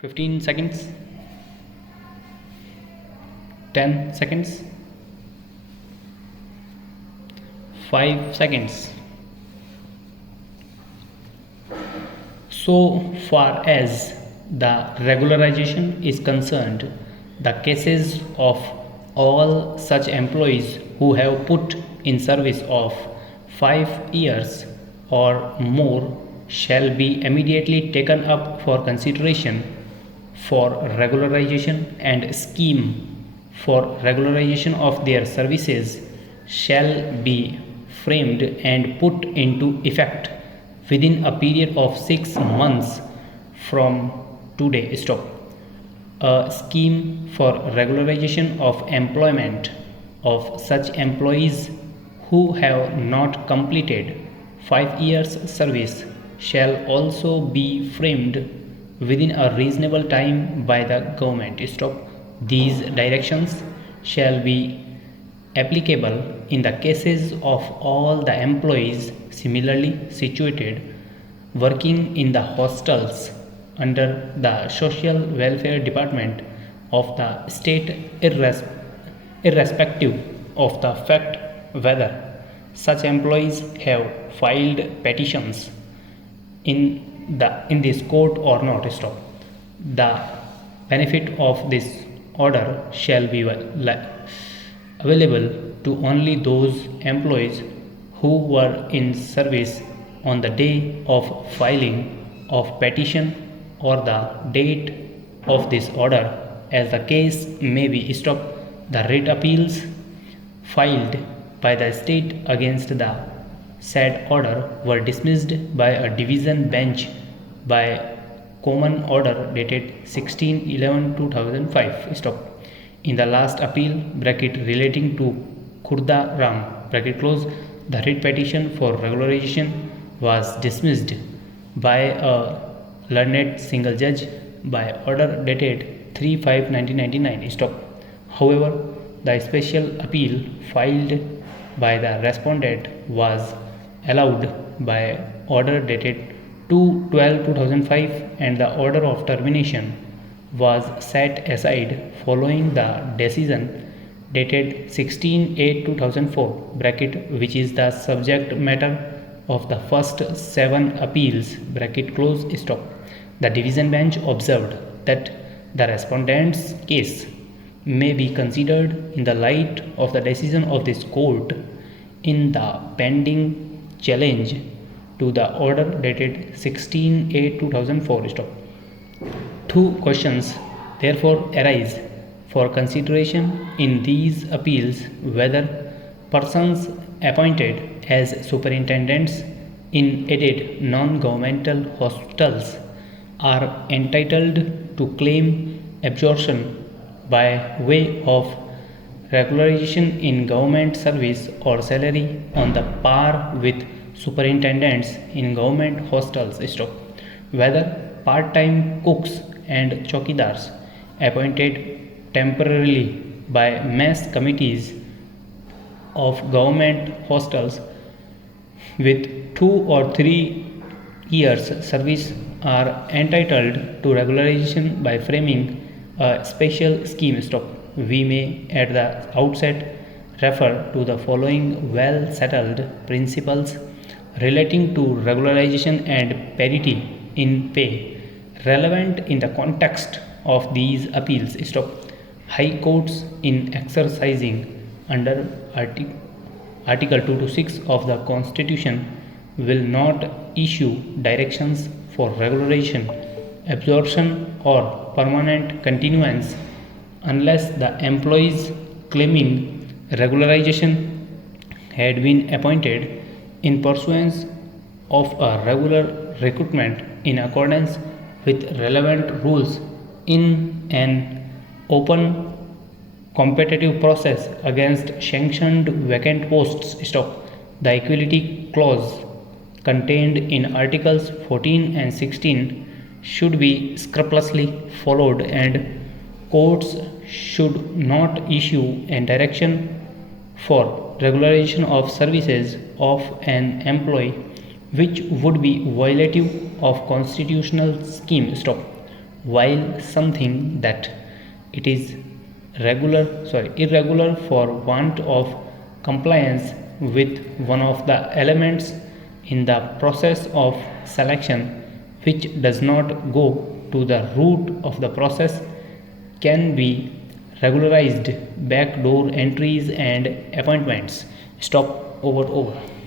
15 seconds, 10 seconds, 5 seconds. So far as the regularization is concerned, the cases of all such employees who have put in service of 5 years or more shall be immediately taken up for consideration for regularization, and scheme for regularization of their services shall be framed and put into effect within a period of 6 months from today. Stop. A scheme for regularization of employment of such employees who have not completed 5 years service shall also be framed within a reasonable time by the government. Stop. These directions shall be applicable in the cases of all the employees similarly situated working in the hostels under the social welfare department of the state, irrespective of the fact whether such employees have filed petitions in this court or not. Stop. The benefit of this order shall be available to only those employees who were in service on the day of filing of petition or the date of this order, as the case may be. Stop. The writ appeals filed by the state against the said order were dismissed by a division bench by common order dated 16/11/2005. Stop. In the last appeal relating to Khurda Ram the writ petition for regularization was dismissed by a learned single judge by order dated 3/5/1999. Stop. However, the special appeal filed by the respondent was allowed by order dated 2/12/2005, and the order of termination was set aside following the decision dated 16/8/2004 which is the subject matter of the first 7 appeals Stop. The division bench observed that the respondent's case may be considered in the light of the decision of this court in the pending challenge to the order dated 16/8/2004. Stop. 2 questions therefore arise for consideration in these appeals: whether persons appointed as superintendents in aided non-governmental hospitals are entitled to claim absorption by way of regularization in government service or salary on the par with superintendents in government hostels. Stop. Whether part-time cooks and chowkidars appointed temporarily by mess committees of government hostels with 2 or 3 years service are entitled to regularization by framing a special scheme. Stop. We may at the outset refer to the following well settled principles relating to regularization and parity in pay relevant in the context of these appeals. Stop. High courts in exercising under Article 2 to 6 of the Constitution will not issue directions for regularization, absorption or permanent continuance unless the employees claiming regularization had been appointed in pursuance of a regular recruitment in accordance with relevant rules in an open competitive process against sanctioned vacant posts. Stop. The equality clause contained in Articles 14 and 16 should be scrupulously followed, and courts should not issue a direction for regularization of services of an employee which would be violative of constitutional scheme. Stop. while something that it is irregular for want of compliance with one of the elements in the process of selection, which does not go to the root of the process, can be regularized. Backdoor entries and appointments. Stop. Over.